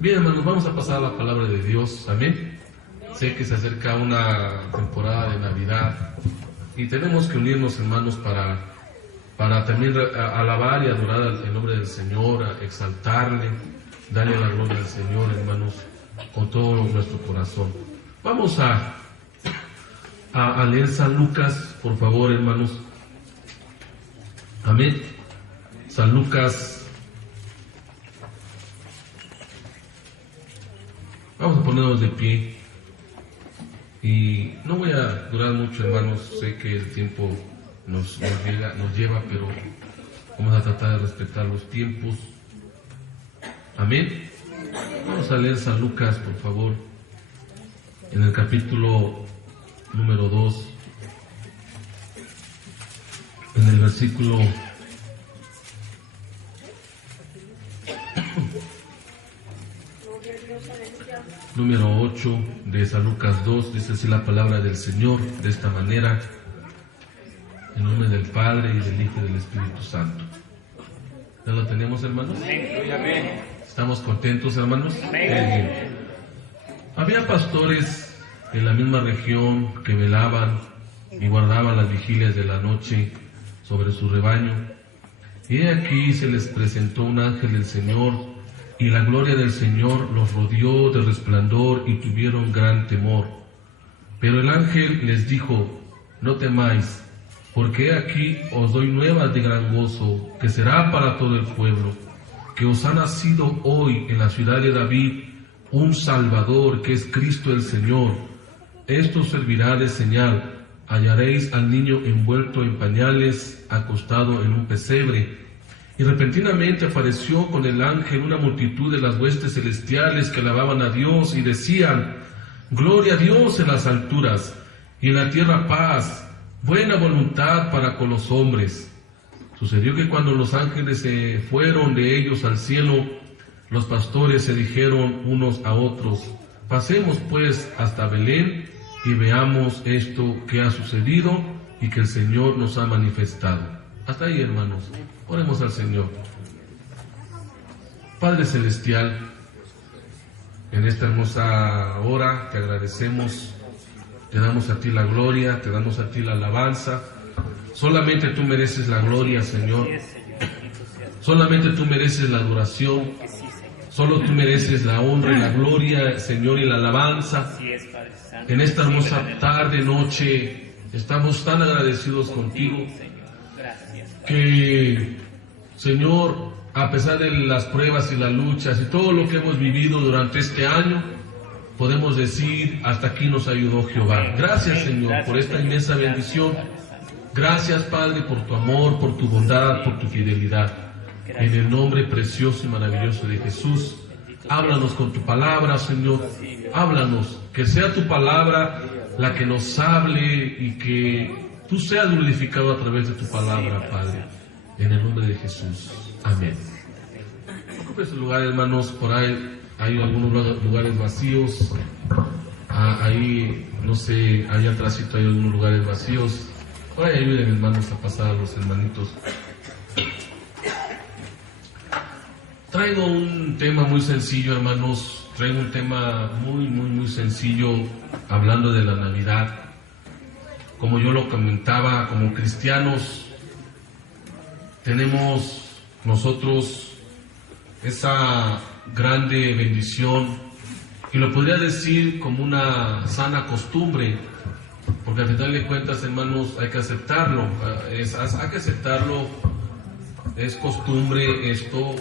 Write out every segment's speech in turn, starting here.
Bien, hermanos, vamos a pasar a la palabra de Dios. Amén. Sé que se acerca una temporada de Navidad y tenemos que unirnos, hermanos, para también alabar y adorar el nombre del Señor, a exaltarle, darle la gloria al Señor, hermanos, con todo nuestro corazón. Vamos a leer San Lucas, por favor, hermanos. Amén. San Lucas. Vamos a ponernos de pie. Y no voy a durar mucho, hermanos. Sé que el tiempo nos lleva, pero vamos a tratar de respetar los tiempos. Amén. Vamos a leer San Lucas, por favor, en el capítulo número 2, en el versículo número 8 de San Lucas 2, dice así la palabra del Señor, de esta manera, en nombre del Padre, y del Hijo, y del Espíritu Santo. ¿Ya lo tenemos, hermanos? Amén. ¿Estamos contentos, hermanos? Amén. Había pastores en la misma región que velaban y guardaban las vigilias de la noche sobre su rebaño. Y aquí se les presentó un ángel del Señor, y la gloria del Señor los rodeó de resplandor y tuvieron gran temor. Pero el ángel les dijo: no temáis, porque aquí os doy nuevas de gran gozo, que será para todo el pueblo, que os ha nacido hoy en la ciudad de David un Salvador, que es Cristo el Señor. Esto servirá de señal: hallaréis al niño envuelto en pañales, acostado en un pesebre. Y repentinamente apareció con el ángel una multitud de las huestes celestiales que alababan a Dios y decían: gloria a Dios en las alturas, y en la tierra paz, buena voluntad para con los hombres. Sucedió que cuando los ángeles se fueron de ellos al cielo, los pastores se dijeron unos a otros: pasemos pues hasta Belén y veamos esto que ha sucedido y que el Señor nos ha manifestado. Hasta ahí, hermanos. Oremos al Señor. Padre Celestial, en esta hermosa hora te agradecemos, te damos a ti la gloria, te damos a ti la alabanza. Solamente tú mereces la gloria, Señor. Solamente tú mereces la adoración. Solo tú mereces la honra y la gloria, Señor, y la alabanza. En esta hermosa tarde, noche, estamos tan agradecidos contigo que, Señor, a pesar de las pruebas y las luchas y todo lo que hemos vivido durante este año, podemos decir: hasta aquí nos ayudó Jehová. Gracias, Señor, por esta inmensa bendición. Gracias, Padre, por tu amor, por tu bondad, por tu fidelidad. En el nombre precioso y maravilloso de Jesús, háblanos con tu palabra, Señor. Háblanos, que sea tu palabra la que nos hable y que tú seas glorificado a través de tu palabra, Padre. En el nombre de Jesús. Amén. Ocupe su lugar, hermanos. Por ahí hay algunos lugares vacíos. Ahí, no sé, allá atrásito hay algunos lugares vacíos. Por ahí ayuden, hermanos, a pasar a los hermanitos. Traigo un tema muy sencillo, hermanos. Traigo un tema muy sencillo, hablando de la Navidad. Como yo lo comentaba, como cristianos, tenemos nosotros esa grande bendición, y lo podría decir como una sana costumbre, porque al final de cuentas, hermanos, hay que aceptarlo, hay que aceptarlo, es costumbre esto,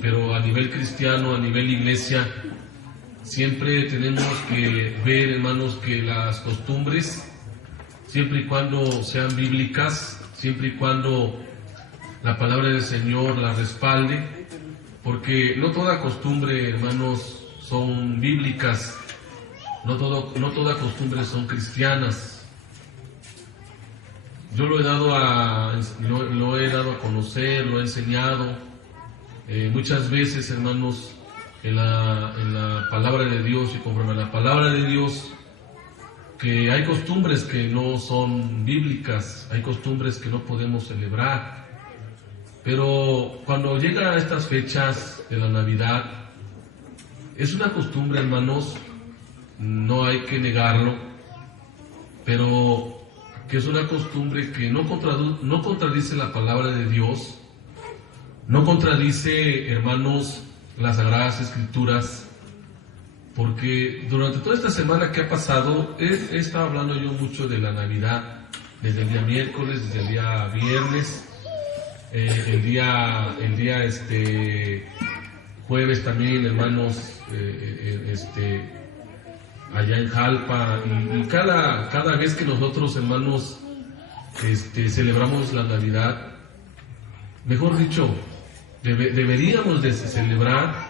pero a nivel cristiano, a nivel iglesia, siempre tenemos que ver, hermanos, que las costumbres, siempre y cuando sean bíblicas, siempre y cuando la palabra del Señor la respalde, porque no toda costumbre, hermanos, son bíblicas, no toda costumbre son cristianas. Yo lo he dado a conocer, lo he enseñado muchas veces, hermanos, en la palabra de Dios, y conforme a la palabra de Dios, que hay costumbres que no son bíblicas, hay costumbres que no podemos celebrar. Pero cuando llegan a estas fechas de la Navidad, Es una costumbre, hermanos, no hay que negarlo, pero que es una costumbre que no contradice la palabra de Dios, no contradice, hermanos, las Sagradas Escrituras, porque durante toda esta semana que ha pasado, he estado hablando yo mucho de la Navidad, desde el día miércoles, desde el día viernes, el día jueves también, hermanos, allá en Jalpa, y cada vez que nosotros, hermanos, celebramos la Navidad, mejor dicho, deberíamos de celebrar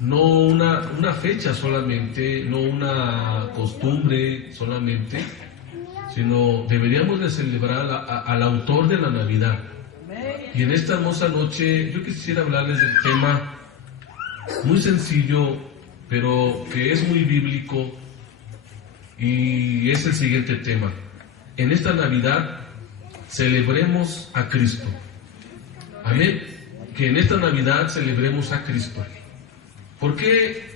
no una fecha solamente, no una costumbre solamente, sino deberíamos de celebrar al autor de la Navidad. Y en esta hermosa noche yo quisiera hablarles del tema muy sencillo, pero que es muy bíblico, y es el siguiente tema. En esta Navidad celebremos a Cristo. Amén. Que en esta Navidad celebremos a Cristo. ¿Por qué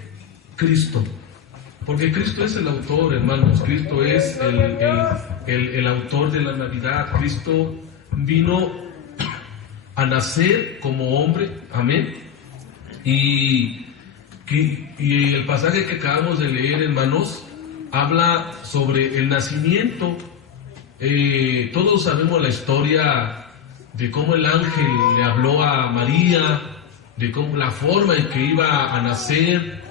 Cristo? Porque Cristo es el autor, hermanos. Cristo es el autor de la Navidad. Cristo vino a nacer como hombre. Amén. Y el pasaje que acabamos de leer, hermanos, habla sobre el nacimiento. Todos sabemos la historia de cómo el ángel le habló a María, de cómo la forma en que iba a nacer,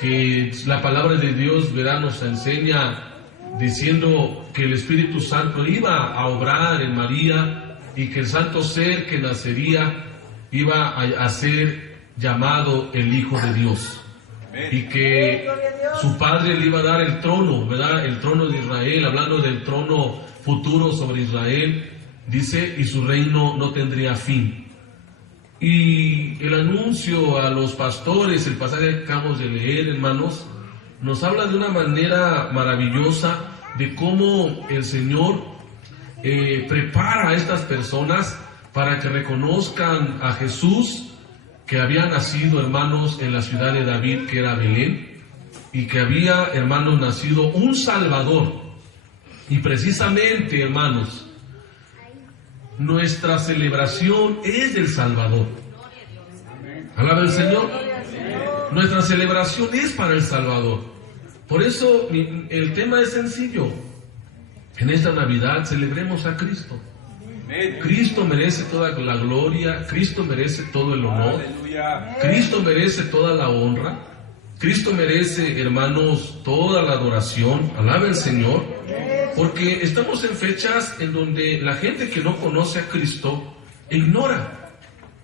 que la palabra de Dios, ¿verdad?, nos enseña diciendo que el Espíritu Santo iba a obrar en María y que el santo ser que nacería iba a ser llamado el Hijo de Dios, y que su padre le iba a dar el trono, ¿verdad?, el trono de Israel, hablando del trono futuro sobre Israel, dice, y su reino no tendría fin. Y el anuncio a los pastores, el pasaje que acabamos de leer, hermanos, nos habla de una manera maravillosa de cómo el Señor prepara a estas personas para que reconozcan a Jesús, que había nacido, hermanos, en la ciudad de David, que era Belén, y que había, hermanos, nacido un Salvador. Y precisamente, hermanos, nuestra celebración es del Salvador. Alaba el Señor. Nuestra celebración es para el Salvador. Por eso el tema es sencillo. En esta Navidad celebremos a Cristo. Cristo merece toda la gloria, Cristo merece todo el honor, Cristo merece toda la honra, Cristo merece, hermanos, toda la adoración. Alaba el Señor, porque estamos en fechas en donde la gente que no conoce a Cristo ignora,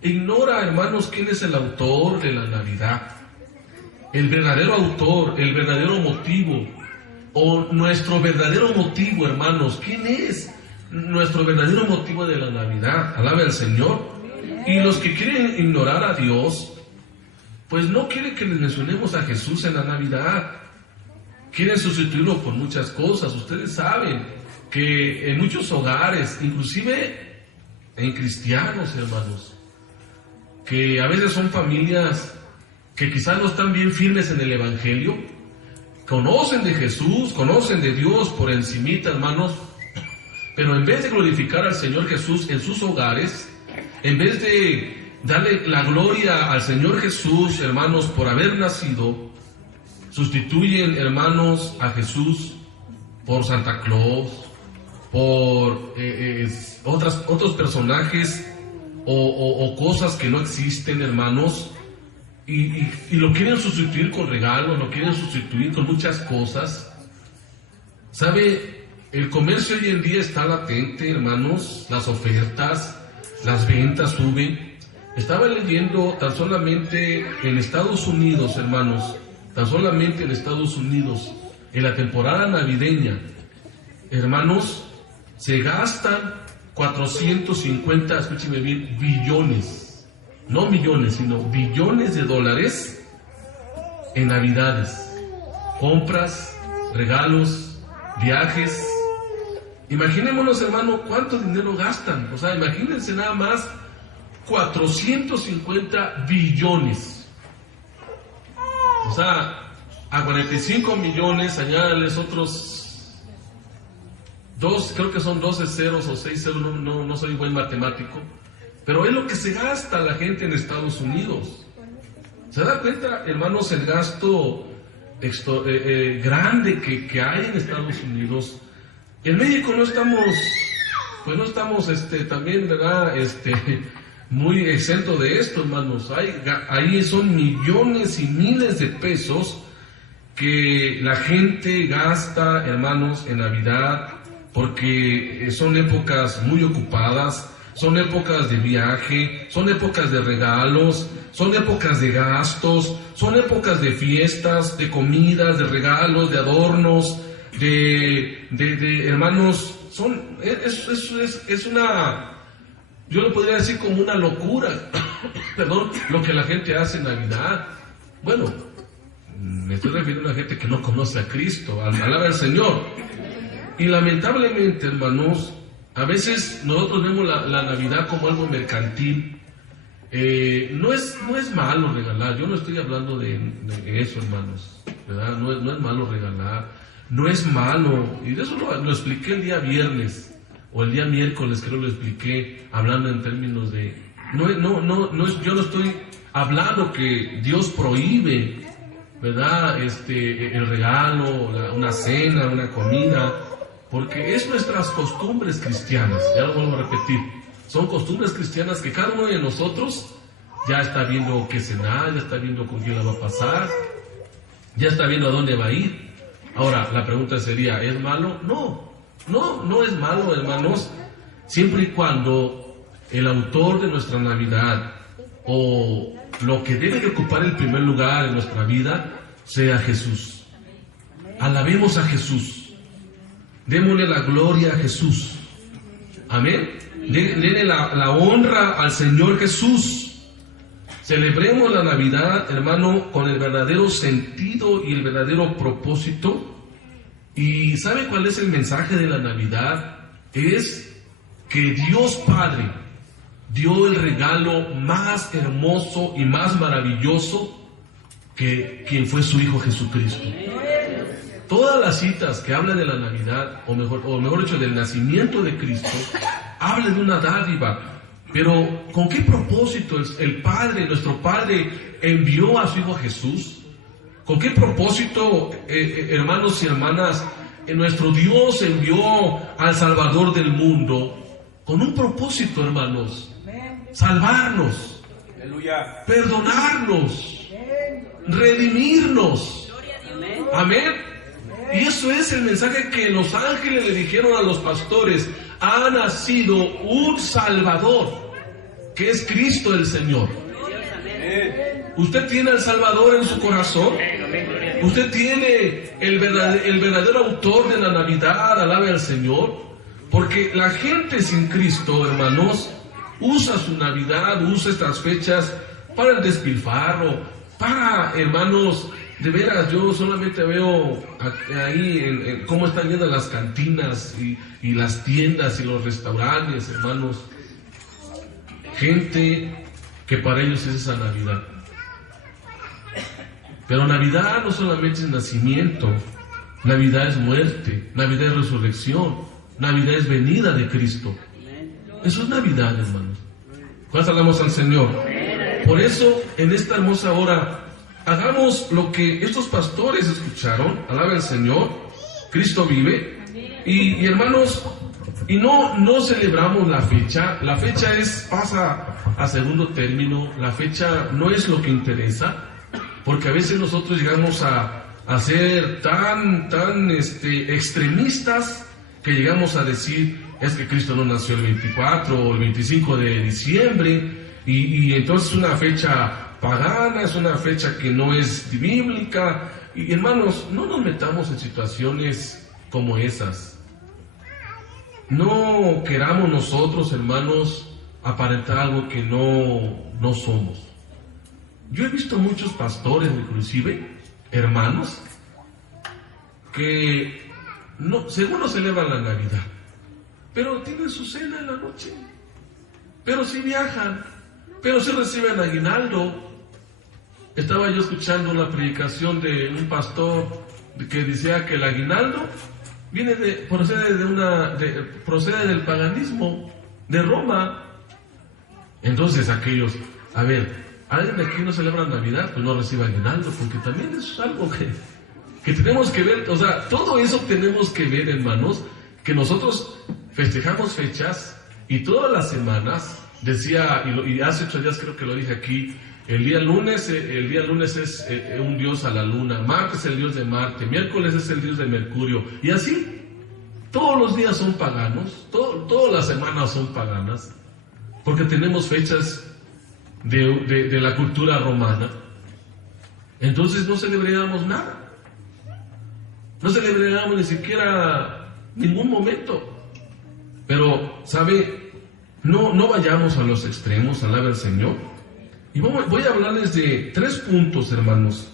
hermanos, quién es el autor de la Navidad, el verdadero autor, el verdadero motivo, o nuestro verdadero motivo, hermanos. ¿Quién es nuestro verdadero motivo de la Navidad? Alabe al Señor. Y los que quieren ignorar a Dios, pues no quieren que les mencionemos a Jesús en la Navidad. Quieren sustituirlo por muchas cosas. Ustedes saben que en muchos hogares, inclusive en cristianos, hermanos, que a veces son familias que quizás no están bien firmes en el Evangelio, conocen de Jesús, conocen de Dios por encimita, hermanos, pero en vez de glorificar al Señor Jesús en sus hogares, en vez de darle la gloria al Señor Jesús, hermanos, por haber nacido, sustituyen, hermanos, a Jesús por Santa Claus, por otros personajes o cosas que no existen, hermanos, y lo quieren sustituir con regalos, lo quieren sustituir con muchas cosas. ¿Sabe? El comercio hoy en día está latente, hermanos, las ofertas, las ventas suben. Estaba leyendo tan solamente en Estados Unidos, hermanos, tan solamente en Estados Unidos, en la temporada navideña, hermanos, se gastan 450, escúcheme bien, billones, no millones, sino billones de dólares en navidades, compras, regalos, viajes. Imaginémonos, hermano, cuánto dinero gastan. O sea, imagínense nada más 450 billones. O sea, a 45 millones añádales otros 2, creo que son 12 ceros o 6 ceros, no soy buen matemático, pero es lo que se gasta la gente en Estados Unidos. ¿Se da cuenta, hermanos, el gasto grande que hay en Estados Unidos? En México no estamos también, ¿verdad? Muy exento de esto, hermanos. Ahí son millones y miles de pesos que la gente gasta, hermanos, en Navidad, porque son épocas muy ocupadas, son épocas de viaje, son épocas de regalos, son épocas de gastos, son épocas de fiestas, de comidas, de regalos, de adornos, de hermanos. Es una, yo lo podría decir como una locura, perdón, lo que la gente hace en Navidad. Bueno, me estoy refiriendo a gente que no conoce a Cristo, alaba al Señor. Y lamentablemente, hermanos, a veces nosotros vemos la Navidad como algo mercantil. No es malo regalar, yo no estoy hablando de eso, hermanos, ¿verdad? No es malo regalar, no es malo, y de eso lo expliqué el día viernes, o el día miércoles creo lo expliqué, hablando en términos de, yo no estoy hablando que Dios prohíbe, ¿verdad? El regalo, una cena, una comida, porque es nuestras costumbres cristianas, ya lo vuelvo a repetir. Son costumbres cristianas que cada uno de nosotros ya está viendo qué cenar, ya está viendo con quién la va a pasar, ya está viendo a dónde va a ir. Ahora, la pregunta sería, ¿es malo? No es malo, hermanos, siempre y cuando el autor de nuestra Navidad o lo que debe de ocupar el primer lugar en nuestra vida sea Jesús. Alabemos a Jesús, démosle la gloria a Jesús. Amén. Denle la honra al Señor Jesús. Celebremos la Navidad, hermano, con el verdadero sentido y el verdadero propósito. ¿Y sabe cuál es el mensaje de la Navidad? Es que Dios Padre dio el regalo más hermoso y más maravilloso que quien fue su Hijo Jesucristo. Todas las citas que hablan de la Navidad, o mejor dicho, del nacimiento de Cristo, hablan de una dádiva. Pero ¿con qué propósito el Padre, nuestro Padre, envió a su Hijo Jesús? ¿Con qué propósito, hermanos y hermanas, nuestro Dios envió al Salvador del mundo? Con un propósito, hermanos: salvarnos, perdonarnos, redimirnos. Amén. Y eso es el mensaje que los ángeles le dijeron a los pastores: ha nacido un Salvador, que es Cristo el Señor. ¿Usted tiene al Salvador en su corazón? ¿Usted tiene el verdadero autor de la Navidad? Alabe al Señor. Porque la gente sin Cristo, hermanos, usa su Navidad, usa estas fechas para el despilfarro, para, hermanos, de veras, yo solamente veo ahí cómo están yendo las cantinas y las tiendas y los restaurantes, hermanos. Gente que para ellos es esa Navidad. Pero Navidad no solamente es nacimiento, Navidad es muerte, Navidad es resurrección, Navidad es venida de Cristo. Eso es Navidad, hermanos. ¿Cuántos alabamos al Señor? Por eso, en esta hermosa hora, hagamos lo que estos pastores escucharon. Alabe al Señor. Cristo vive. Y hermanos, y no celebramos la fecha. La fecha pasa a segundo término. La fecha no es lo que interesa, porque a veces nosotros llegamos a ser tan extremistas que llegamos a decir: es que Cristo no nació el 24 o el 25 de diciembre y entonces es una fecha pagana, es una fecha que no es bíblica. Y hermanos, no nos metamos en situaciones como esas. No queramos nosotros, hermanos, aparentar algo que no somos. Yo he visto muchos pastores, inclusive hermanos, que según no celebran la Navidad, pero tienen su cena en la noche, pero sí viajan, pero sí reciben aguinaldo. estaba yo escuchando una predicación de un pastor que decía que el aguinaldo procede del paganismo de Roma. Entonces aquellos, a ver, ¿alguien de aquí no celebra Navidad? Pues no recibe aguinaldo, porque también eso es algo que tenemos que ver. O sea, todo eso tenemos que ver, hermanos, que nosotros festejamos fechas y todas las semanas, decía, y hace 8 días creo que lo dije aquí, el día lunes es un dios a la luna, martes el dios de Marte, miércoles es el dios de Mercurio, y así, todos los días son paganos, todas las semanas son paganas, porque tenemos fechas de la cultura romana. Entonces no celebraríamos nada, no celebraríamos ni siquiera ningún momento. Pero, ¿sabe? No vayamos a los extremos, alabe al Señor. Y voy a hablarles de 3 puntos, hermanos,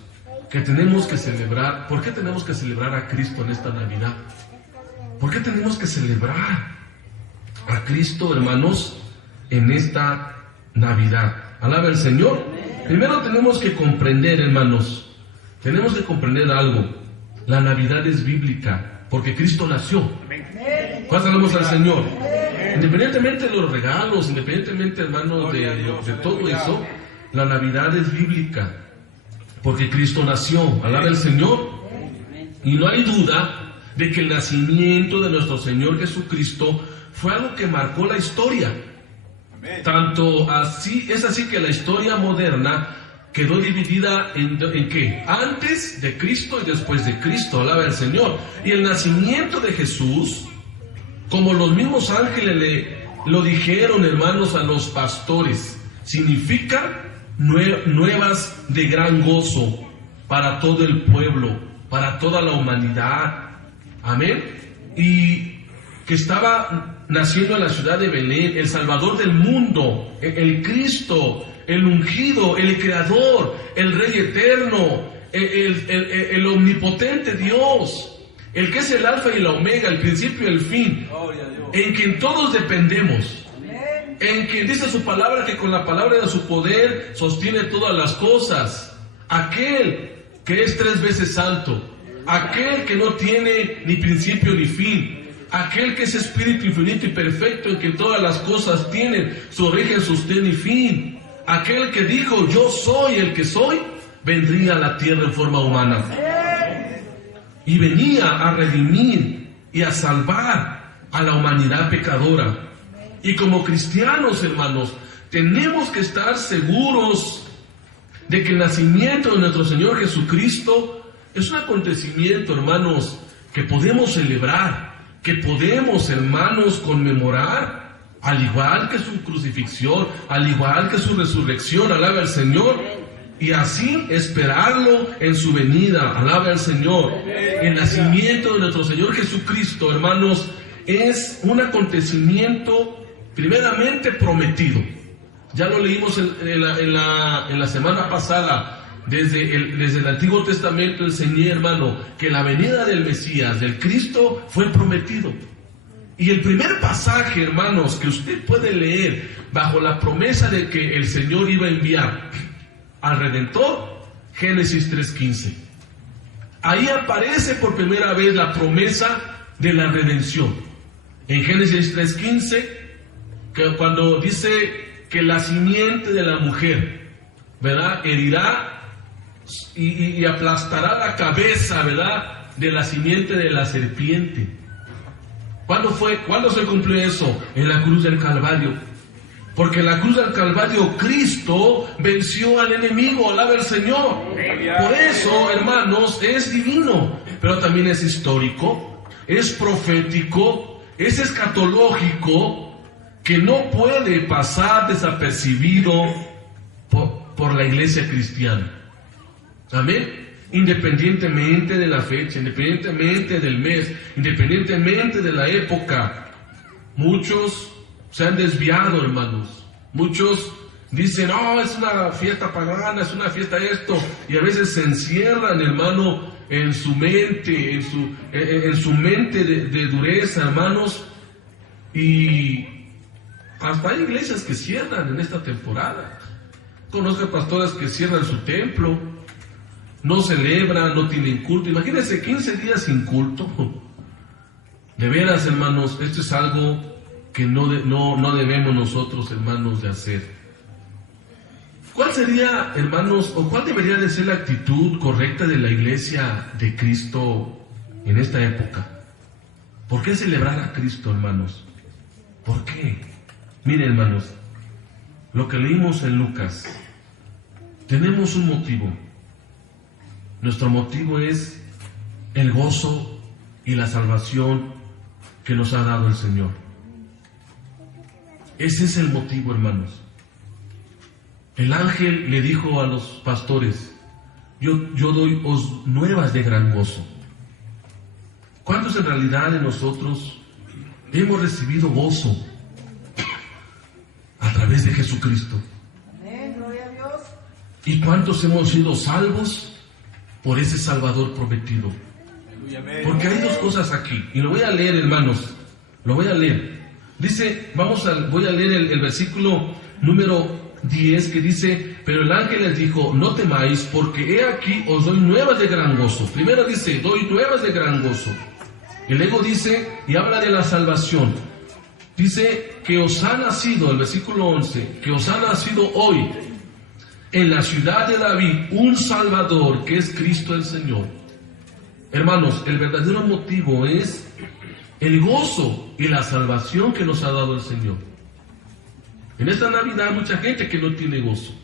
que tenemos que celebrar. ¿Por qué tenemos que celebrar a Cristo en esta Navidad? ¿Por qué tenemos que celebrar a Cristo, hermanos, en esta Navidad? Alabe al Señor. Primero tenemos que comprender, hermanos, tenemos que comprender algo. La Navidad es bíblica, porque Cristo nació. ¿Cuántos alabamos al Señor? Independientemente de los regalos, independientemente, hermanos, de todo eso, la Navidad es bíblica, porque Cristo nació. Alabe al Señor. Y no hay duda de que el nacimiento de nuestro Señor Jesucristo fue algo que marcó la historia. Tanto así, es así que la historia moderna quedó dividida en ¿qué? Antes de Cristo y después de Cristo. Alabe al Señor. Y el nacimiento de Jesús, como los mismos ángeles lo dijeron, hermanos, a los pastores, significa nuevas de gran gozo para todo el pueblo, para toda la humanidad. Amén. Y que estaba naciendo en la ciudad de Belén, el Salvador del mundo, el Cristo, el ungido, el Creador, el Rey eterno, el omnipotente Dios, el que es el alfa y la omega, el principio y el fin, en quien todos dependemos, en quien dice su palabra que con la palabra de su poder sostiene todas las cosas, aquel que es 3 veces santo, aquel que no tiene ni principio ni fin, aquel que es espíritu infinito y perfecto, en quien todas las cosas tienen su origen, sostén y fin, aquel que dijo: yo soy el que soy, vendría a la tierra en forma humana. Y venía a redimir y a salvar a la humanidad pecadora. Y como cristianos, hermanos, tenemos que estar seguros de que el nacimiento de nuestro Señor Jesucristo es un acontecimiento, hermanos, que podemos celebrar, que podemos, hermanos, conmemorar, al igual que su crucifixión, al igual que su resurrección. Alabe al Señor. Y así esperarlo en su venida. Alabe al Señor. El nacimiento de nuestro Señor Jesucristo, hermanos, es un acontecimiento primeramente prometido. Ya lo leímos en la semana pasada. Desde el Antiguo Testamento enseñé, hermano, que la venida del Mesías, del Cristo, fue prometido. Y el primer pasaje, hermanos, que usted puede leer bajo la promesa de que el Señor iba a enviar al Redentor, Génesis 3:15. Ahí aparece por primera vez la promesa de la redención. En Génesis 3:15, que cuando dice que la simiente de la mujer, ¿verdad?, herirá y aplastará la cabeza, ¿verdad?, de la simiente de la serpiente. ¿Cuándo se cumplió eso? En la cruz del Calvario. Porque en la cruz del Calvario Cristo venció al enemigo. Alabe al Señor. Por eso, hermanos, es divino, pero también es histórico, es profético, es escatológico, que no puede pasar desapercibido por la iglesia cristiana. Amén. Independientemente de la fecha, independientemente del mes, independientemente de la época, muchos se han desviado, hermanos. Muchos dicen: no, es una fiesta pagana, es una fiesta esto, y a veces se encierran, hermano, en su mente, en su mente de dureza, hermanos, y hasta hay iglesias que cierran en esta temporada. Conozco pastores que cierran su templo, no celebran, no tienen culto. Imagínense 15 días sin culto. De veras, hermanos, esto es algo que no debemos nosotros, hermanos, de hacer. ¿Cuál sería, hermanos, o cuál debería de ser la actitud correcta de la iglesia de Cristo en esta época? ¿Por qué celebrar a Cristo, hermanos? ¿Por qué? Miren, hermanos, lo que leímos en Lucas, tenemos un motivo. Nuestro motivo es el gozo y la salvación que nos ha dado el Señor. Ese es el motivo, hermanos. El ángel le dijo a los pastores, yo doy os nuevas de gran gozo. ¿Cuántos en realidad de nosotros hemos recibido gozo a través de Jesucristo? Amén, gloria a Dios. ¿Y cuántos hemos sido salvos por ese Salvador prometido? Porque hay dos cosas aquí, y lo voy a leer, hermanos, lo voy a leer. Dice, voy a leer el versículo número 10, que dice, pero el ángel les dijo, no temáis, porque he aquí os doy nuevas de gran gozo. Primero dice, doy nuevas de gran gozo. Y luego dice, y habla de la salvación. Dice que os ha nacido, el versículo 11, que os ha nacido hoy en la ciudad de David un Salvador, que es Cristo el Señor. Hermanos, el verdadero motivo es el gozo y la salvación que nos ha dado el Señor. En esta Navidad hay mucha gente que no tiene gozo.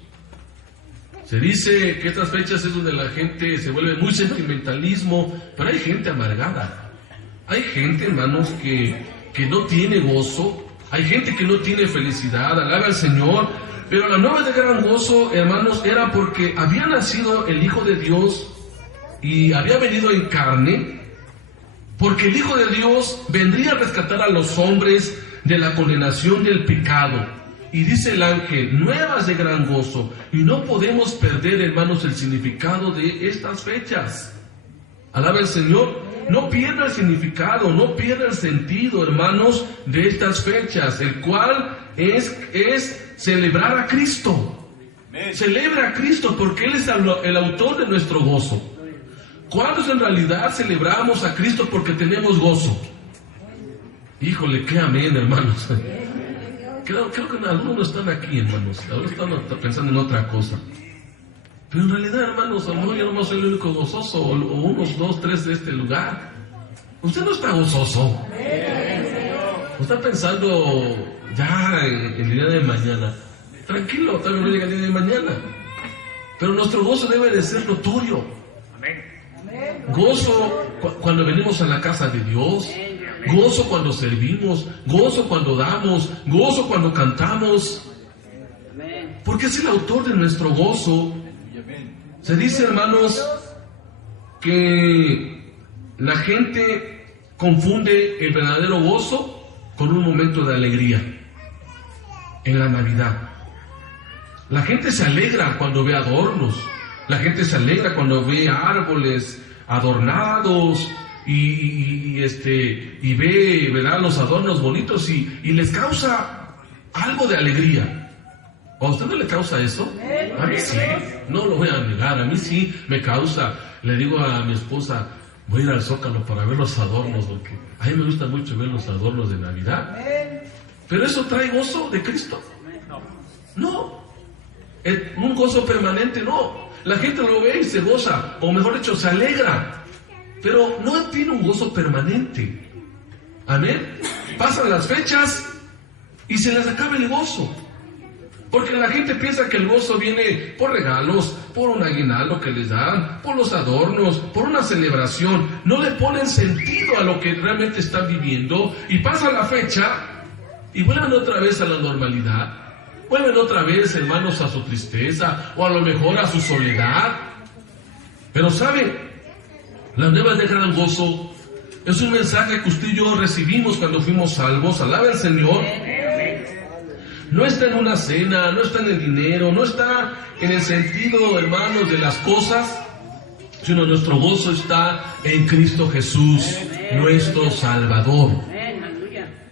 Se dice que estas fechas es donde la gente se vuelve muy sentimentalismo, pero hay gente amargada. Hay gente, hermanos, que no tiene gozo. Hay gente que no tiene felicidad, alaba al Señor. Pero la nueva de gran gozo, hermanos, era porque había nacido el Hijo de Dios y había venido en carne, porque el Hijo de Dios vendría a rescatar a los hombres de la condenación del pecado. Y dice el ángel, nuevas de gran gozo. Y no podemos perder, hermanos, el significado de estas fechas. Alaba el Señor. No pierda el significado, no pierda el sentido, hermanos, de estas fechas, el cual es celebrar a Cristo. Celebra a Cristo porque Él es el autor de nuestro gozo. ¿Cuántos en realidad celebramos a Cristo porque tenemos gozo? Híjole, qué amén, hermanos. Creo que algunos no están aquí, hermanos. Algunos están pensando en otra cosa. Pero en realidad, hermanos, a lo mejor yo no soy el único gozoso, o unos 2, 3 de este lugar. Usted no está gozoso. Está pensando ya en el día de mañana. Tranquilo, todavía no llega el día de mañana. Pero nuestro gozo debe de ser notorio. Gozo cuando venimos a la casa de Dios. Gozo cuando servimos. Gozo cuando damos. Gozo cuando cantamos. Porque es el autor de nuestro gozo. Se dice, hermanos, que la gente confunde el verdadero gozo con un momento de alegría en la Navidad. La gente se alegra cuando ve adornos, la gente se alegra cuando ve árboles adornados y ve, ¿verdad?, los adornos bonitos y les causa algo de alegría. ¿A usted no le causa eso? A mí sí, no lo voy a negar, a mí sí me causa. Le digo a mi esposa, voy a ir al Zócalo para ver los adornos, porque a mí me gusta mucho ver los adornos de Navidad. ¿Pero eso trae gozo de Cristo? No. Un gozo permanente, no. La gente lo ve y se goza, o mejor dicho, se alegra, pero no tiene un gozo permanente. Amén. Pasan las fechas y se les acaba el gozo. Porque la gente piensa que el gozo viene por regalos, por un aguinaldo que les dan, por los adornos, por una celebración. No le ponen sentido a lo que realmente están viviendo y pasa la fecha y vuelven otra vez a la normalidad. Vuelven otra vez, hermanos, a su tristeza o a lo mejor a su soledad. Pero ¿saben? Las nuevas de gran gozo es un mensaje que usted y yo recibimos cuando fuimos salvos. Alaba al Señor. No está en una cena, no está en el dinero, no está en el sentido, hermanos, de las cosas, sino nuestro gozo está en Cristo Jesús, nuestro Salvador.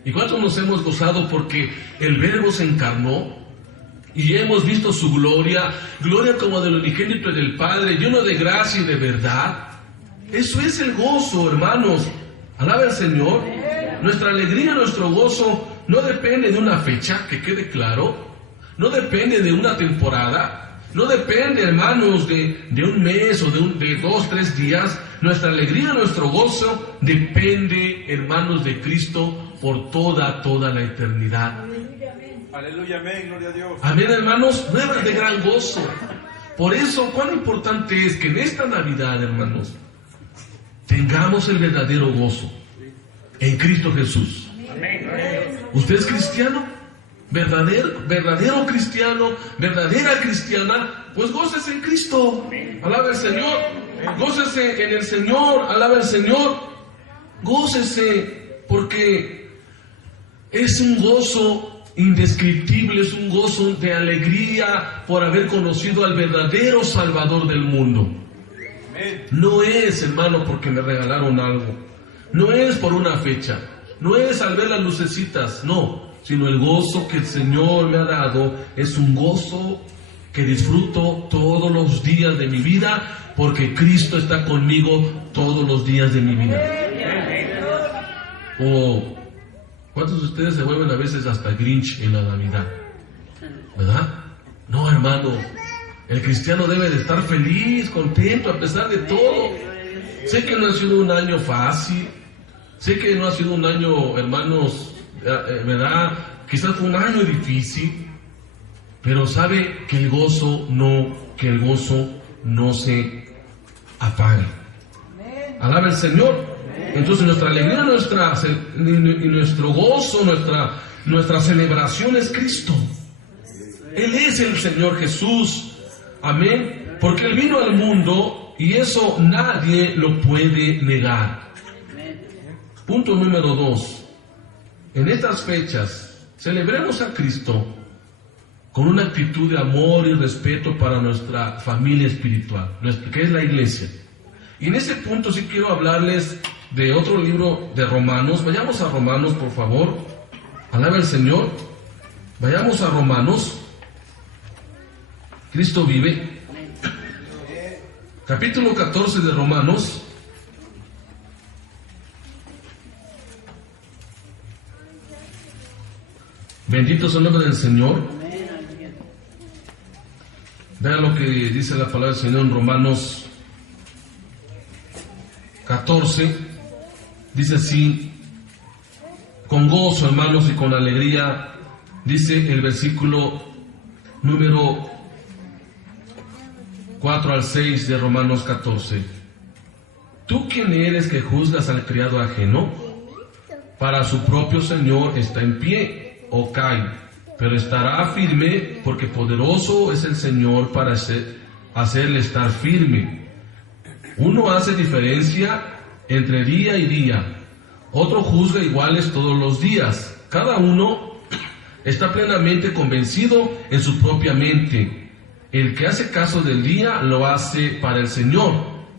¿Y cuántos nos hemos gozado porque el Verbo se encarnó y hemos visto su gloria, gloria como del unigénito del Padre, lleno de gracia y de verdad. Eso es el gozo, hermanos. Alaba al Señor. Nuestra alegría, nuestro gozo no depende de una fecha, que quede claro. No depende de una temporada. No depende, hermanos, de un mes o de 2, 3 días. Nuestra alegría, nuestro gozo depende, hermanos, de Cristo por toda la eternidad. Aleluya, amén, gloria a Dios. Amén, hermanos, nuevas de gran gozo. Por eso, cuán importante es que en esta Navidad, hermanos, tengamos el verdadero gozo en Cristo Jesús. ¿Usted es cristiano? ¿Verdadero cristiano? ¿Verdadera cristiana? Pues gócese en Cristo. Alaba al Señor. Gócese en el Señor. Alaba al Señor. Gócese porque es un gozo indescriptible, es un gozo de alegría por haber conocido al verdadero Salvador del mundo. No es, hermano, porque me regalaron algo. No es por una fecha. No es al ver las lucecitas, no. Sino el gozo que el Señor me ha dado es un gozo que disfruto todos los días de mi vida, porque Cristo está conmigo todos los días de mi vida. Oh, ¿cuántos de ustedes se vuelven a veces hasta Grinch en la Navidad? ¿Verdad? No, hermano. El cristiano debe de estar feliz, contento, a pesar de todo. Sé que no ha sido un año fácil. Sé que no ha sido un año, hermanos, ¿verdad? Quizás fue un año difícil. Pero sabe que el gozo no se apaga. Alaba el Señor. Entonces nuestra alegría, y nuestro gozo, nuestra celebración es Cristo. Él es el Señor Jesús. Amén. Porque Él vino al mundo y eso nadie lo puede negar. Punto número 2. En estas fechas celebremos a Cristo con una actitud de amor y respeto para nuestra familia espiritual, que es la iglesia. Y en ese punto sí quiero hablarles de otro libro de Romanos. Vayamos a Romanos, por favor. Alaba al Señor. Vayamos a Romanos. Cristo vive. Capítulo 14 de Romanos. Bendito es el nombre del Señor. Vean lo que dice la palabra del Señor en Romanos 14. Dice así: con gozo, hermanos, y con alegría, dice el versículo número 4 al 6 de Romanos 14. ¿Tú quién eres que juzgas al criado ajeno? Para su propio Señor está en pie o cae, pero estará firme, porque poderoso es el Señor para hacerle estar firme. Uno hace diferencia entre día y día, otro juzga iguales todos los días. Cada uno está plenamente convencido en su propia mente. El que hace caso del día lo hace para el Señor,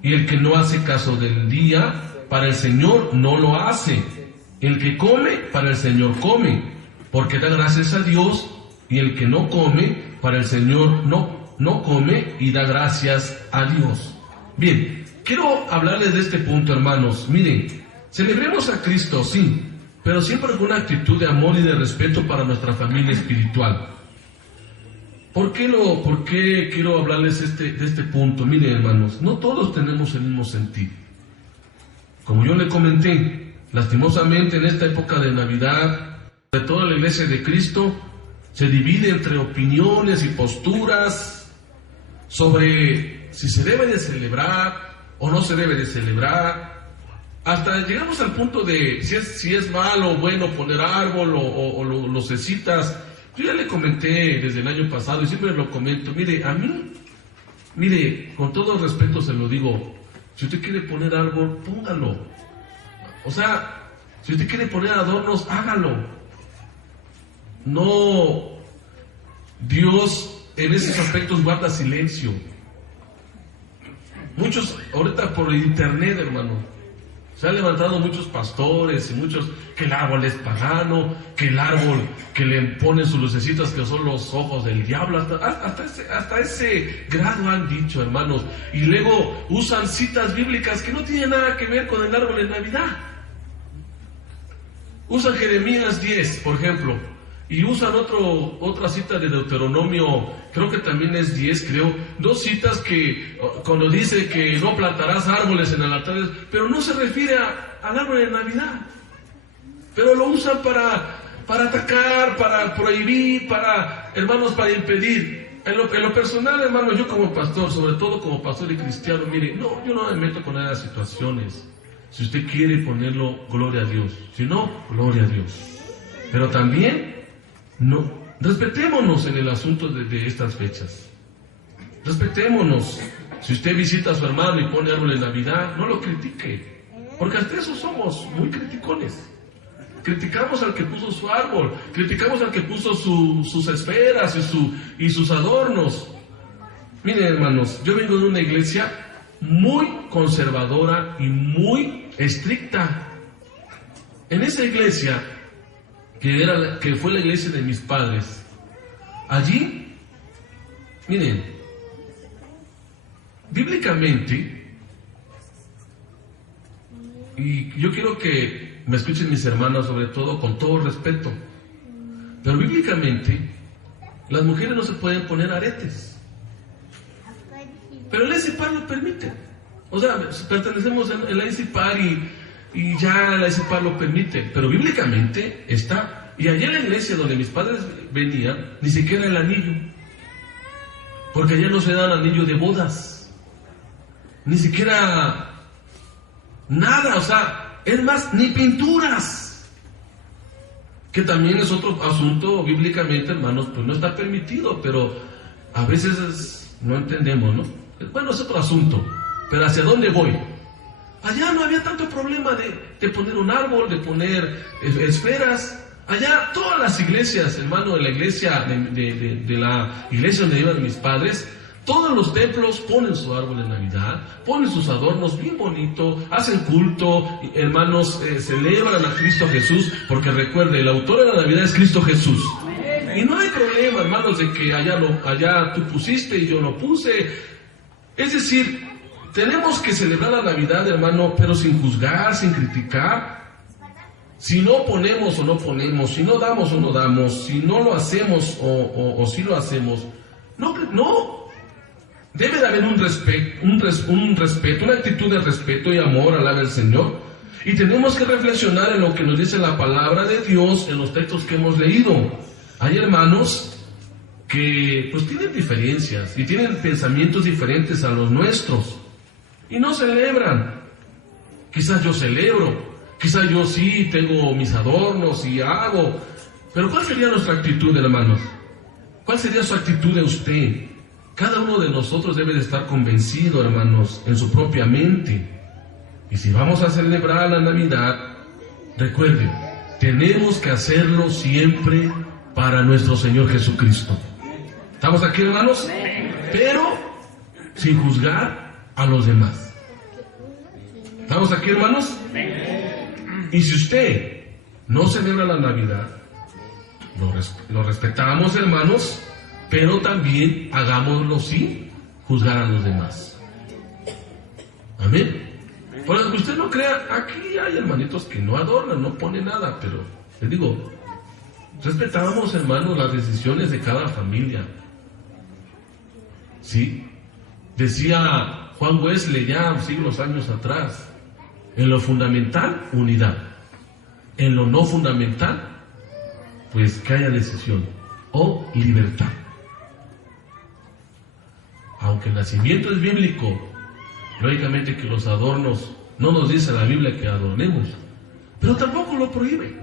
y el que no hace caso del día para el Señor no lo hace. El que come para el Señor come, porque da gracias a Dios, y el que no come para el Señor no come y da gracias a Dios. Bien, quiero hablarles de este punto, hermanos. Miren, celebremos a Cristo, sí, pero siempre con una actitud de amor y de respeto para nuestra familia espiritual. ¿Por qué quiero hablarles de este punto? Miren, hermanos, no todos tenemos el mismo sentir. Como yo le comenté, lastimosamente en esta época de Navidad, de toda la iglesia de Cristo se divide entre opiniones y posturas sobre si se debe de celebrar o no se debe de celebrar. Hasta llegamos al punto de si es malo o bueno poner árbol o lucecitas. Yo ya le comenté desde el año pasado y siempre lo comento. Mire, con todo respeto se lo digo, si usted quiere poner árbol, póngalo. O sea, si usted quiere poner adornos, hágalo. No, Dios en esos aspectos guarda silencio. Muchos ahorita por internet, hermano, Se han levantado muchos pastores y muchos que el árbol es pagano, que el árbol que le ponen sus lucecitas que son los ojos del diablo, hasta ese grado han dicho, hermanos. Y luego usan citas bíblicas que no tienen nada que ver con el árbol de Navidad. Usan Jeremías 10, por ejemplo, y usan otra cita de Deuteronomio, creo que también es 10, dos citas que cuando dice que no plantarás árboles en el altar, pero no se refiere al árbol de Navidad, pero lo usan para atacar, para prohibir, hermanos, para impedir. En lo personal, hermanos, yo como pastor, sobre todo como pastor y cristiano, mire, no, yo no me meto con esas situaciones. Si usted quiere ponerlo, gloria a Dios. Si no, gloria a Dios. Pero también, no, respetémonos en el asunto de estas fechas. Respetémonos. Si usted visita a su hermano y pone árbol de Navidad, no lo critique. Porque hasta eso somos muy criticones. Criticamos al que puso su árbol, criticamos al que puso sus esferas y sus adornos. Miren, hermanos, yo vengo de una iglesia muy conservadora y muy estricta. En esa iglesia, que fue la iglesia de mis padres, allí, miren, bíblicamente, y yo quiero que me escuchen mis hermanas, sobre todo con todo respeto, pero bíblicamente las mujeres no se pueden poner aretes, pero el ICIPAR lo permite. O sea, pertenecemos a la ICIPAR y ya la ICIPAR lo permite, pero bíblicamente está. Y allá en la iglesia donde mis padres venían, ni siquiera el anillo, porque allá no se dan anillo de bodas, ni siquiera nada, o sea, es más, ni pinturas, que también es otro asunto bíblicamente, hermanos, pues no está permitido, pero a veces no entendemos, ¿no? Bueno, es otro asunto, pero ¿hacia dónde voy? Allá no había tanto problema de poner un árbol, de poner esferas. Allá todas las iglesias, hermano, de la iglesia de la iglesia donde iban mis padres, todos los templos ponen su árbol de Navidad, ponen sus adornos bien bonitos, hacen culto, hermanos, celebran a Cristo Jesús, porque recuerde, el autor de la Navidad es Cristo Jesús. Y no hay problema, hermanos, de que allá tú pusiste y yo lo puse. Es decir, tenemos que celebrar la Navidad, hermano, pero sin juzgar, sin criticar. Si no ponemos o no ponemos, si no damos o no damos, si no lo hacemos o si lo hacemos, no. Debe de haber un respeto, una actitud de respeto y amor al del Señor. Y tenemos que reflexionar en lo que nos dice la palabra de Dios en los textos que hemos leído. Hay hermanos que pues tienen diferencias y tienen pensamientos diferentes a los nuestros y no celebran. Quizás yo celebro, quizás yo sí tengo mis adornos y hago, pero ¿cuál sería nuestra actitud, hermanos? ¿Cuál sería su actitud de usted? Cada uno de nosotros debe de estar convencido, hermanos, en su propia mente. Y si vamos a celebrar la Navidad, recuerden, tenemos que hacerlo siempre para nuestro Señor Jesucristo. ¿Estamos aquí, hermanos? Pero sin juzgar a los demás. ¿Estamos aquí, hermanos? Y si usted no celebra la Navidad, lo respetamos, hermanos, pero también hagámoslo sin juzgar a los demás. Amén. Por lo que usted no crea, aquí hay hermanitos que no adornan, no ponen nada, pero les digo, respetamos, hermanos, las decisiones de cada familia. ¿Sí? Decía Juan Wesley ya años atrás, en lo fundamental, unidad. En lo no fundamental, pues que haya decisión o libertad. Aunque el nacimiento es bíblico, lógicamente que los adornos, no nos dice la Biblia que adornemos, pero tampoco lo prohíbe.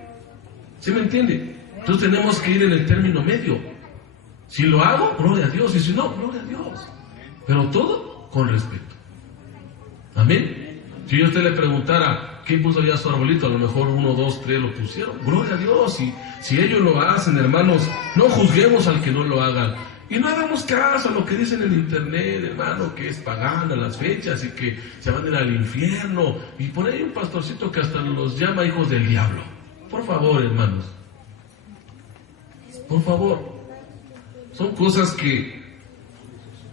¿Sí me entiende? Entonces tenemos que ir en el término medio. Si lo hago, gloria a Dios, y si no, gloria a Dios. Pero todo con respeto. Amén. Si yo a usted le preguntara, ¿quién puso ya su arbolito? A lo mejor 1, 2, 3 lo pusieron. Gloria a Dios. Y si ellos lo hacen, hermanos, no juzguemos al que no lo hagan. Y no hagamos caso a lo que dicen en internet, hermano, que es pagana las fechas y que se van a ir al infierno. Y por ahí un pastorcito que hasta los llama hijos del diablo. Por favor, hermanos. Por favor. Son cosas que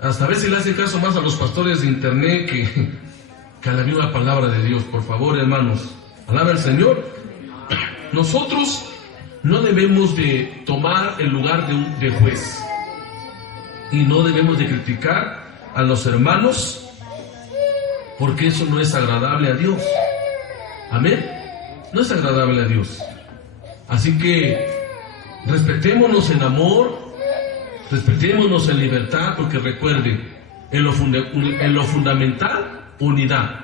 hasta a veces le hace caso más a los pastores de internet que a la misma palabra de Dios. Por favor, hermanos. Alaba al Señor. Nosotros no debemos de tomar el lugar de juez. Y no debemos de criticar a los hermanos, porque eso no es agradable a Dios. Amén. No es agradable a Dios. Así que respetémonos en amor, respetémonos en libertad, porque recuerden, en lo fundamental, unidad.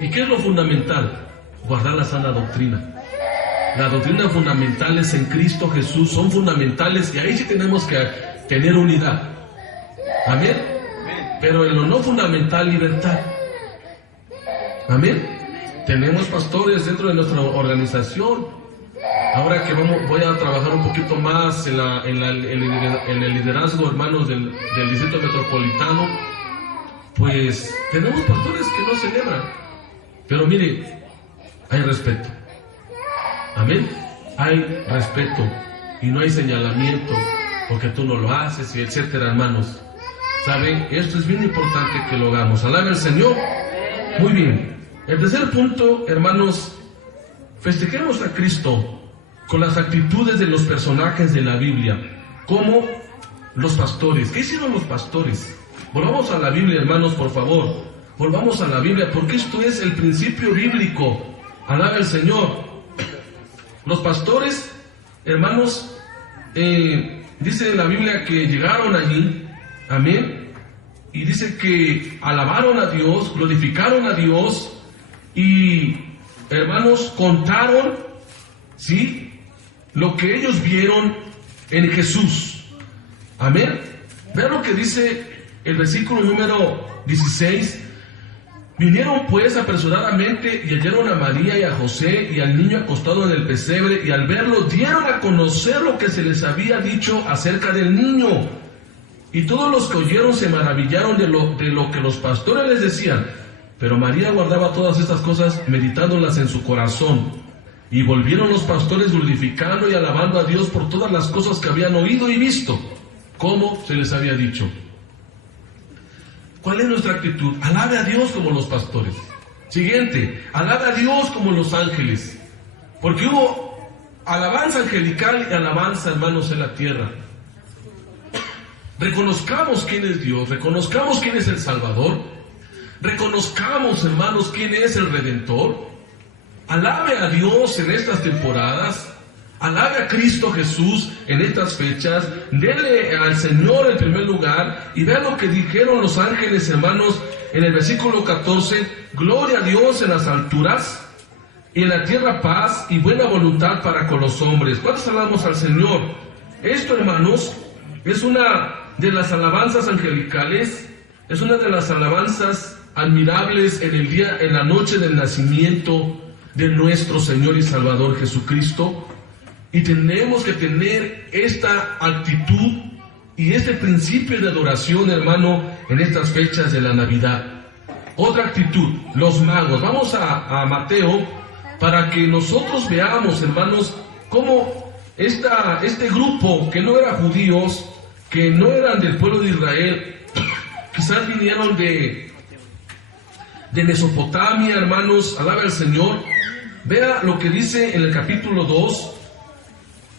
¿Y qué es lo fundamental? Guardar la sana doctrina. La doctrina fundamental es en Cristo Jesús, son fundamentales, y ahí sí tenemos que tener unidad. Amén. Pero en lo no fundamental, libertad. Amén. Tenemos pastores dentro de nuestra organización. Ahora que voy a trabajar un poquito más en el liderazgo, hermanos, del distrito metropolitano, pues tenemos pastores que no celebran. Pero mire, hay respeto. Amén. Hay respeto y no hay señalamiento porque tú no lo haces, y etcétera, hermanos. ¿Saben? Esto es bien importante que lo hagamos. Alaba al Señor. Muy bien. El tercer punto, hermanos, festejemos a Cristo con las actitudes de los personajes de la Biblia, como los pastores. ¿Qué hicieron los pastores? Volvamos a la Biblia, hermanos, por favor. Volvamos a la Biblia, porque esto es el principio bíblico. Alaba al Señor. Los pastores, hermanos, dice la Biblia que llegaron allí, amén, y dice que alabaron a Dios, glorificaron a Dios, y hermanos, contaron, ¿sí?, lo que ellos vieron en Jesús. Amén. Vean lo que dice el versículo número 16. Vinieron pues apresuradamente y hallaron a María y a José y al niño acostado en el pesebre, y al verlo dieron a conocer lo que se les había dicho acerca del niño. Y todos los que oyeron se maravillaron de lo que los pastores les decían. Pero María guardaba todas estas cosas, meditándolas en su corazón. Y volvieron los pastores glorificando y alabando a Dios por todas las cosas que habían oído y visto, como se les había dicho. ¿Cuál es nuestra actitud? Alabe a Dios como los pastores. Siguiente, alabe a Dios como los ángeles. Porque hubo alabanza angelical y alabanza, hermanos, en la tierra. Reconozcamos quién es Dios, reconozcamos quién es el Salvador, reconozcamos, hermanos, quién es el Redentor. Alabe a Dios en estas temporadas, alabe a Cristo Jesús en estas fechas, dele al Señor en primer lugar, y vean lo que dijeron los ángeles, hermanos, en el versículo 14, gloria a Dios en las alturas, y en la tierra paz y buena voluntad para con los hombres. ¿Cuántos alabamos al Señor? Esto, hermanos, es una de las alabanzas angelicales, es una de las alabanzas admirables en la noche del nacimiento de nuestro Señor y Salvador Jesucristo. Y tenemos que tener esta actitud y este principio de adoración, hermano, en estas fechas de la Navidad. Otra actitud, los magos. Vamos a Mateo para que nosotros veamos, hermanos, cómo este grupo que no eran judíos, que no eran del pueblo de Israel, quizás vinieron de Mesopotamia, hermanos, alaba al Señor. Vea lo que dice en el capítulo 2.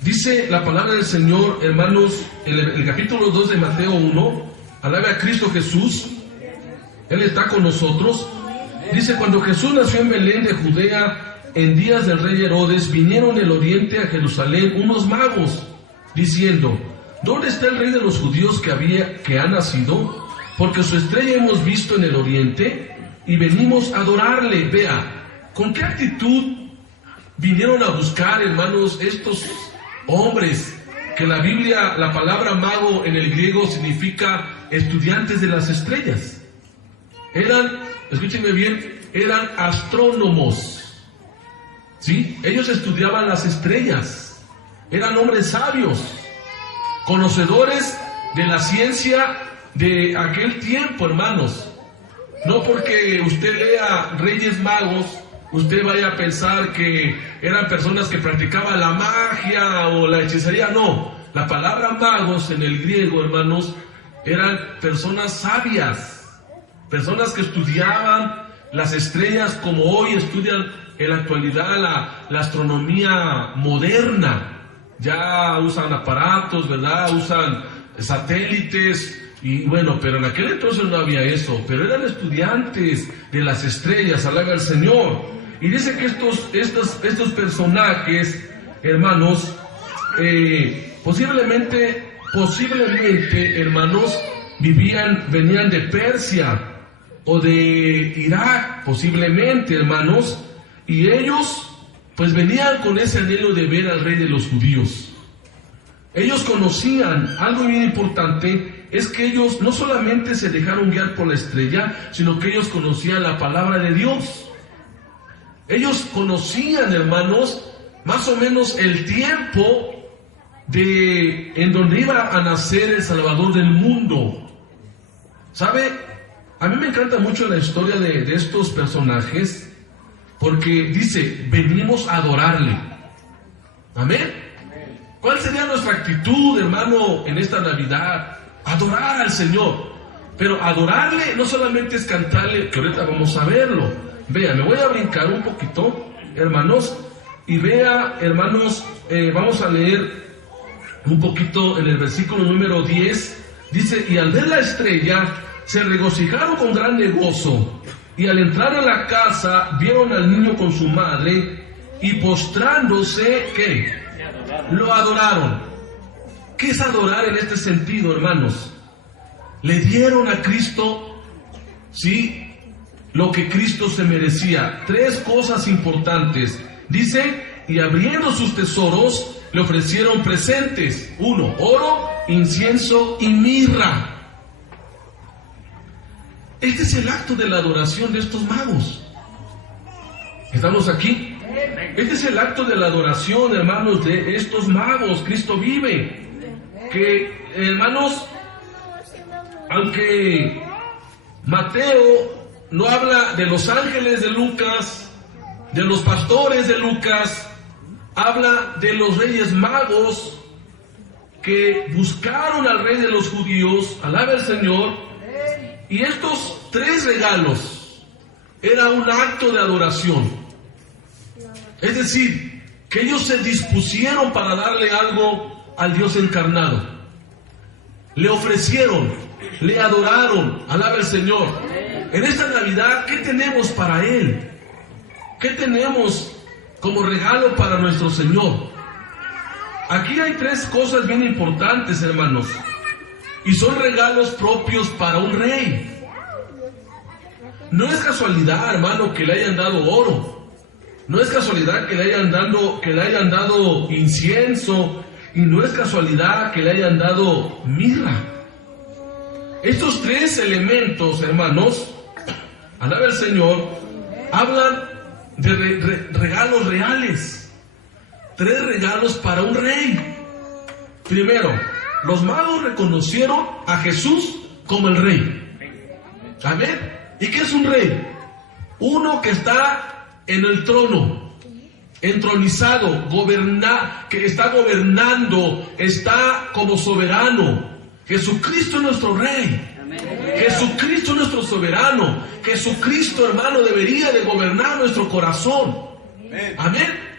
Dice la palabra del Señor, hermanos, en el capítulo 2 de Mateo 1, alabe a Cristo Jesús, Él está con nosotros. Dice, cuando Jesús nació en Belén de Judea, en días del rey Herodes, vinieron del oriente a Jerusalén unos magos, diciendo, ¿dónde está el rey de los judíos que ha nacido? Porque su estrella hemos visto en el oriente, y venimos a adorarle. Vea, ¿con qué actitud vinieron a buscar, hermanos, estos hombres? Que la Biblia, la palabra mago en el griego significa estudiantes de las estrellas. Eran, escúchenme bien, eran astrónomos. ¿Sí? Ellos estudiaban las estrellas. Eran hombres sabios, conocedores de la ciencia de aquel tiempo, hermanos. No porque usted lea Reyes Magos, usted vaya a pensar que eran personas que practicaban la magia o la hechicería. No, la palabra magos en el griego, hermanos, eran personas sabias, personas que estudiaban las estrellas como hoy estudian en la actualidad la astronomía moderna. Ya usan aparatos, ¿verdad? Usan satélites. Y bueno, pero en aquel entonces no había eso, pero eran estudiantes de las estrellas, alaba al Señor. Y dice que estos personajes, hermanos, posiblemente, hermanos, venían de Persia o de Irak, posiblemente, hermanos, y ellos pues venían con ese anhelo de ver al rey de los judíos. Ellos conocían algo bien importante, es que ellos no solamente se dejaron guiar por la estrella, sino que ellos conocían la palabra de Dios. Ellos conocían, hermanos, más o menos el tiempo en donde iba a nacer el Salvador del mundo. ¿Sabe? A mí me encanta mucho la historia de estos personajes, porque dice, venimos a adorarle. Amén. ¿Cuál sería nuestra actitud, hermano, en esta Navidad? Adorar al Señor. Pero adorarle no solamente es cantarle, que ahorita vamos a verlo. Vea, me voy a brincar un poquito, hermanos, y vea, hermanos, vamos a leer un poquito en el versículo número 10. Dice, y al ver la estrella, se regocijaron con grande gozo. Y al entrar a la casa, vieron al niño con su madre, y postrándose, ¿qué? Lo adoraron. ¿Qué es adorar en este sentido, hermanos? Le dieron a Cristo, ¿sí?, lo que Cristo se merecía. 3 cosas importantes. Dice, y abriendo sus tesoros, le ofrecieron presentes. 1, oro, incienso y mirra. Este es el acto de la adoración de estos magos. ¿Estamos aquí? Este es el acto de la adoración, hermanos, de estos magos. Cristo vive. Que, hermanos, aunque Mateo no habla de los ángeles de Lucas, de los pastores de Lucas, habla de los reyes magos que buscaron al rey de los judíos, alaba al Señor, y estos 3 regalos era un acto de adoración. Es decir, que ellos se dispusieron para darle algo al Dios encarnado. Le ofrecieron, le adoraron, alaba al Señor. En esta Navidad, ¿qué tenemos para Él? ¿Qué tenemos como regalo para nuestro Señor? Aquí hay 3 cosas bien importantes, hermanos. Y son regalos propios para un rey. No es casualidad, hermano, que le hayan dado oro. No es casualidad que le hayan dado incienso. Y no es casualidad que le hayan dado mirra. Estos 3 elementos, hermanos, alaba al Señor, hablan de regalos reales. 3 regalos para un rey. Primero, los magos reconocieron a Jesús como el rey. ¿Amén? ¿Y qué es un rey? Uno que está en el trono, entronizado, que está gobernando, está como soberano. Jesucristo es nuestro rey. Jesucristo es nuestro soberano. Jesucristo, hermano, debería de gobernar nuestro corazón. Amén.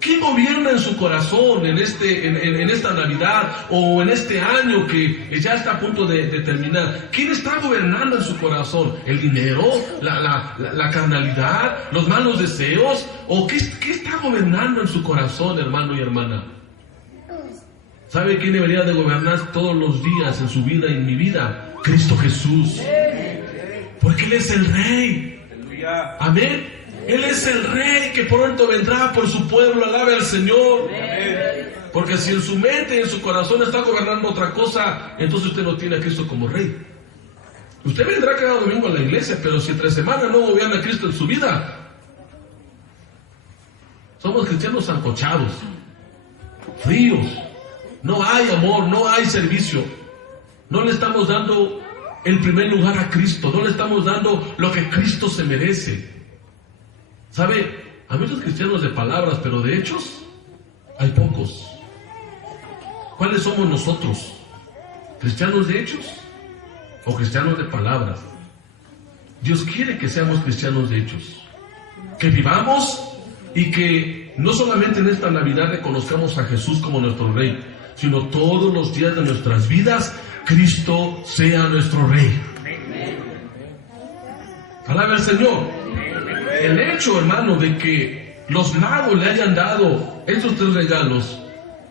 ¿Quién gobierna en su corazón en esta Navidad o en este año que ya está a punto de terminar? ¿Quién está gobernando en su corazón? ¿El dinero? ¿La carnalidad? ¿Los malos deseos? ¿O qué está gobernando en su corazón, hermano y hermana? ¿Sabe quién debería de gobernar todos los días en su vida y en mi vida? Cristo Jesús. Porque Él es el Rey. Amén. Él es el Rey que pronto vendrá por su pueblo, alabe al Señor. Porque si en su mente y en su corazón está gobernando otra cosa, entonces usted no tiene a Cristo como Rey. Usted vendrá cada domingo a la iglesia, pero si 3 semanas no gobierna a Cristo en su vida, somos cristianos sancochados, fríos. No hay amor, no hay servicio. No le estamos dando el primer lugar a Cristo, no le estamos dando lo que Cristo se merece. ¿Sabe? Hay muchos cristianos de palabras, pero de hechos hay pocos. ¿Cuáles somos nosotros? ¿Cristianos de hechos o cristianos de palabras? Dios quiere que seamos cristianos de hechos, que vivamos y que no solamente en esta Navidad reconozcamos a Jesús como nuestro Rey, sino todos los días de nuestras vidas Cristo sea nuestro Rey. Alabe al Señor. El hecho, hermano, de que los magos le hayan dado estos 3 regalos,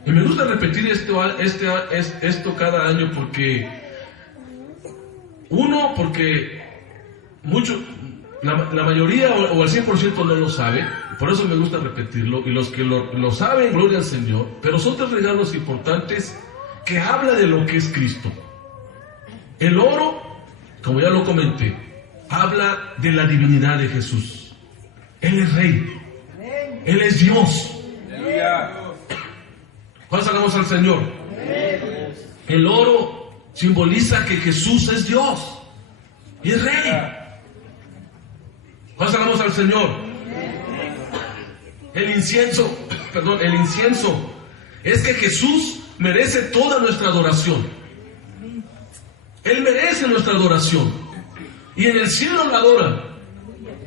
y me gusta repetir esto cada año porque la mayoría o al 100% no lo sabe, por eso me gusta repetirlo, y los que lo saben, gloria al Señor, pero son 3 regalos importantes que habla de lo que es Cristo. El oro, como ya lo comenté, habla de la divinidad de Jesús. Él es Rey, Él es Dios. Pasamos al Señor. El oro simboliza que Jesús es Dios y es Rey. Pasamos al Señor. El incienso es que Jesús merece toda nuestra adoración. Él merece nuestra adoración. Y en el cielo la adoran,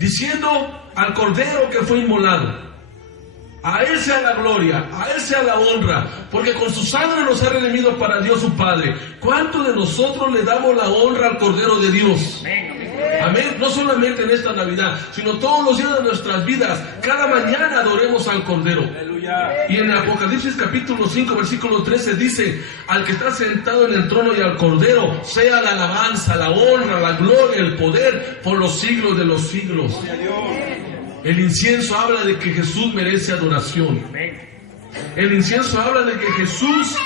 diciendo al Cordero que fue inmolado: a Él sea la gloria, a Él sea la honra, porque con su sangre nos ha redimido para Dios su Padre. ¿Cuánto de nosotros le damos la honra al Cordero de Dios? Amén. No solamente en esta Navidad, sino todos los días de nuestras vidas. Cada mañana adoremos al Cordero. Y en Apocalipsis capítulo 5 versículo 13 dice: al que está sentado en el trono y al Cordero sea la alabanza, la honra, la gloria, el poder por los siglos de los siglos. El incienso habla de que Jesús merece adoración. El incienso habla de que Jesús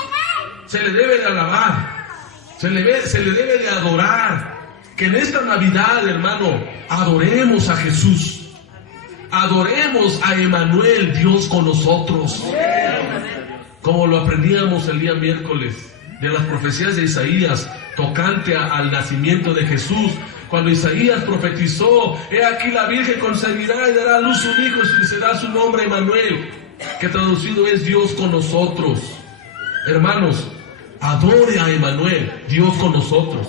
se le debe de alabar, se le debe de adorar. Que en esta Navidad, hermano, adoremos a Jesús. Adoremos a Emmanuel, Dios con nosotros. Como lo aprendíamos el día miércoles de las profecías de Isaías tocante al nacimiento de Jesús. Cuando Isaías profetizó: he aquí la Virgen concebirá y dará a luz un hijo y será su nombre Emmanuel, que traducido es Dios con nosotros. Hermanos, adore a Emmanuel, Dios con nosotros.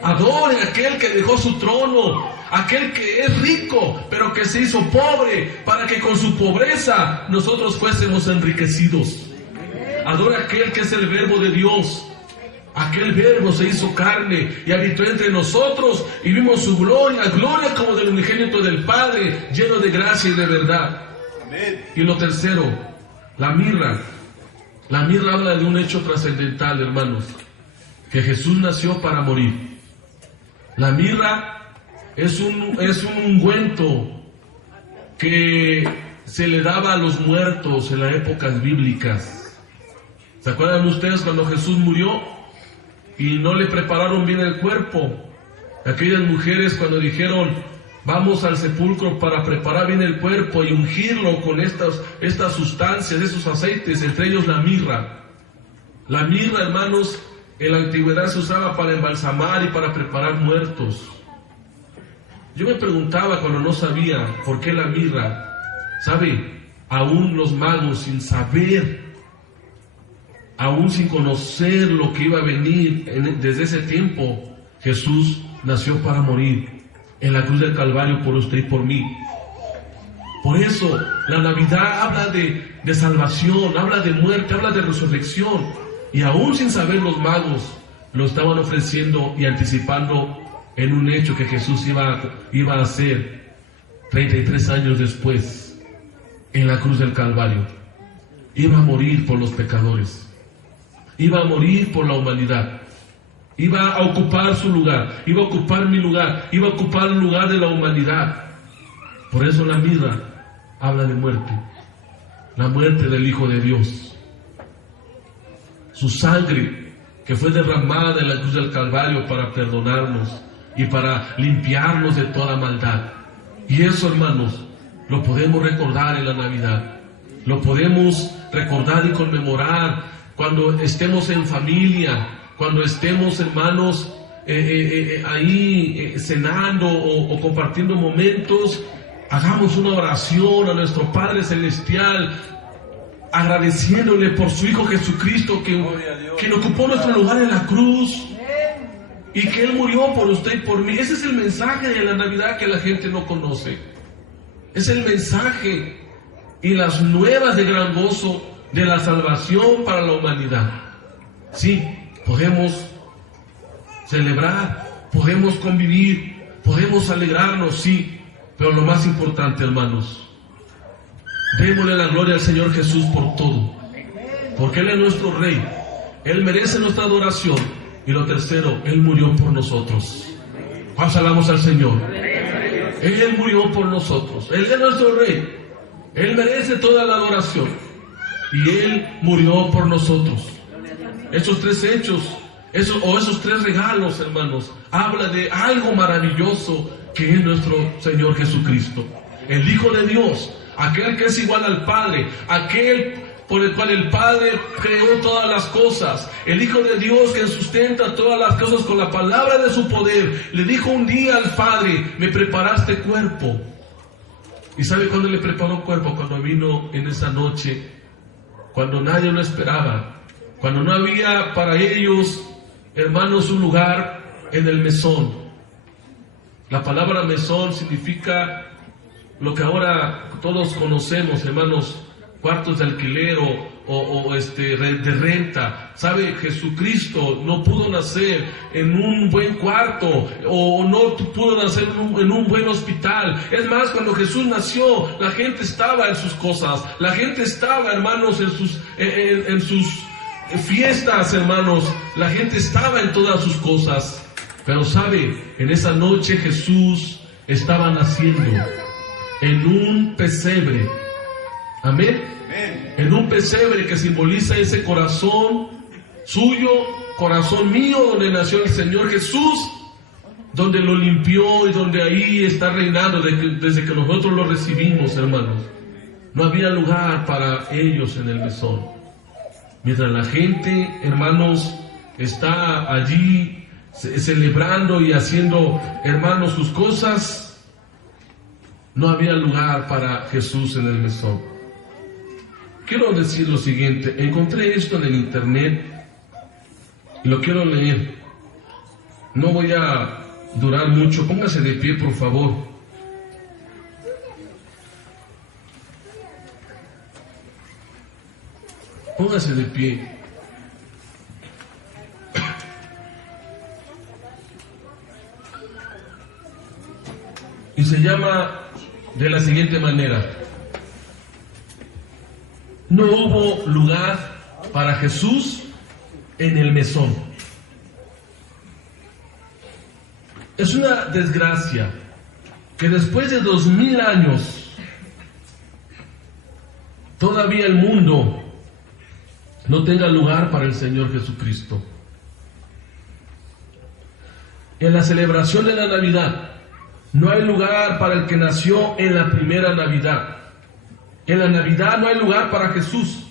Adore a aquel que dejó su trono, aquel que es rico, pero que se hizo pobre, para que con su pobreza nosotros fuésemos enriquecidos. Adore a aquel que es el Verbo de Dios. Aquel Verbo se hizo carne y habitó entre nosotros, y vimos su gloria, gloria como del unigénito del Padre, lleno de gracia y de verdad. Amén. Y lo tercero, la mirra. La mirra habla de un hecho trascendental, hermanos, que Jesús nació para morir. La mirra es un ungüento que se le daba a los muertos en las épocas bíblicas. ¿Se acuerdan ustedes cuando Jesús murió y no le prepararon bien el cuerpo? Aquellas mujeres cuando dijeron: vamos al sepulcro para preparar bien el cuerpo y ungirlo con estas sustancias, esos aceites, entre ellos la mirra. La mirra, hermanos, en la antigüedad se usaba para embalsamar y para preparar muertos. Yo me preguntaba cuando no sabía por qué la mirra. ¿Sabe? Aún los magos, sin saber, aún sin conocer lo que iba a venir desde ese tiempo, Jesús nació para morir en la cruz del Calvario por usted y por mí. Por eso la Navidad habla de salvación, habla de muerte, habla de resurrección. Y aún sin saber, los magos lo estaban ofreciendo y anticipando en un hecho que Jesús iba a hacer 33 años después en la cruz del Calvario. Iba a morir por los pecadores, iba a morir por la humanidad, iba a ocupar su lugar, iba a ocupar mi lugar, iba a ocupar el lugar de la humanidad. Por eso la mirra habla de muerte, la muerte del Hijo de Dios. Su sangre que fue derramada en la cruz del Calvario para perdonarnos y para limpiarnos de toda maldad. Y eso, hermanos, lo podemos recordar en la Navidad. Lo podemos recordar y conmemorar cuando estemos en familia, cuando estemos, hermanos, ahí cenando o compartiendo momentos, hagamos una oración a nuestro Padre Celestial, agradeciéndole por su Hijo Jesucristo que ocupó nuestro lugar en la cruz y que Él murió por usted y por mí. Ese es el mensaje de la Navidad que la gente no conoce. Es el mensaje y las nuevas de gran gozo de la salvación para la humanidad. Sí, podemos celebrar, podemos convivir, podemos alegrarnos, sí, pero lo más importante, hermanos, démosle la gloria al Señor Jesús por todo, porque Él es nuestro Rey, Él merece nuestra adoración, y lo tercero, Él murió por nosotros. Vamos, alabamos al Señor. Él murió por nosotros, Él es nuestro Rey, Él merece toda la adoración, y Él murió por nosotros. Esos tres hechos, esos tres regalos, hermanos, habla de algo maravilloso que es nuestro Señor Jesucristo, el Hijo de Dios, aquel que es igual al Padre, aquel por el cual el Padre creó todas las cosas, el Hijo de Dios que sustenta todas las cosas con la palabra de su poder. Le dijo un día al Padre: me preparaste cuerpo. ¿Y sabe cuándo le preparó cuerpo? Cuando vino en esa noche, cuando nadie lo esperaba, cuando no había para ellos, hermanos, un lugar en el mesón. La palabra mesón significa lo que ahora todos conocemos, hermanos, cuartos de alquiler o de renta. ¿Sabe? Jesucristo no pudo nacer en un buen cuarto o no pudo nacer en un buen hospital. Es más, cuando Jesús nació, la gente estaba en sus cosas, la gente estaba, hermanos, en sus fiestas, hermanos, la gente estaba en todas sus cosas. Pero sabe, en esa noche Jesús estaba naciendo en un pesebre. Amén. En un pesebre que simboliza ese corazón suyo, corazón mío, donde nació el Señor Jesús, donde lo limpió y donde ahí está reinando desde que nosotros lo recibimos, hermanos. No había lugar para ellos en el mesón. Mientras la gente, hermanos, está allí celebrando y haciendo, hermanos, sus cosas, no había lugar para Jesús en el mesón. Quiero decir lo siguiente: encontré esto en el internet y lo quiero leer. No voy a durar mucho. Póngase de pie, por favor. Póngase de pie. Y se llama de la siguiente manera: no hubo lugar para Jesús en el mesón. Es una desgracia que después de 2000 años todavía el mundo no tenga lugar para el Señor Jesucristo. En la celebración de la Navidad no hay lugar para el que nació en la primera Navidad. En la Navidad no hay lugar para Jesús,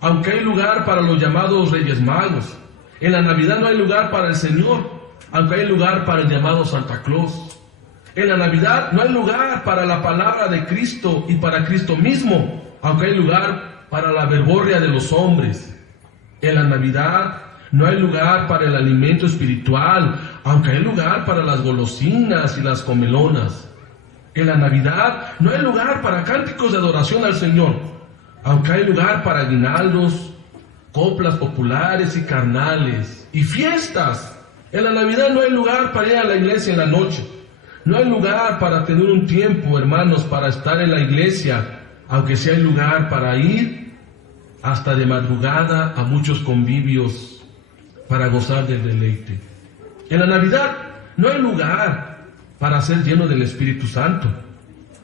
aunque hay lugar para los llamados Reyes Magos. En la Navidad no hay lugar para el Señor, aunque hay lugar para el llamado Santa Claus. En la Navidad no hay lugar para la palabra de Cristo y para Cristo mismo, aunque hay lugar para la verborrea de los hombres. En la Navidad no hay lugar para el alimento espiritual, aunque hay lugar para las golosinas y las comelonas. En la Navidad no hay lugar para cánticos de adoración al Señor, aunque hay lugar para aguinaldos, coplas populares y carnales y fiestas. En la Navidad no hay lugar para ir a la iglesia en la noche. No hay lugar para tener un tiempo, hermanos, para estar en la iglesia, aunque sí hay lugar para ir hasta de madrugada a muchos convivios para gozar del deleite. En la Navidad no hay lugar para ser lleno del Espíritu Santo,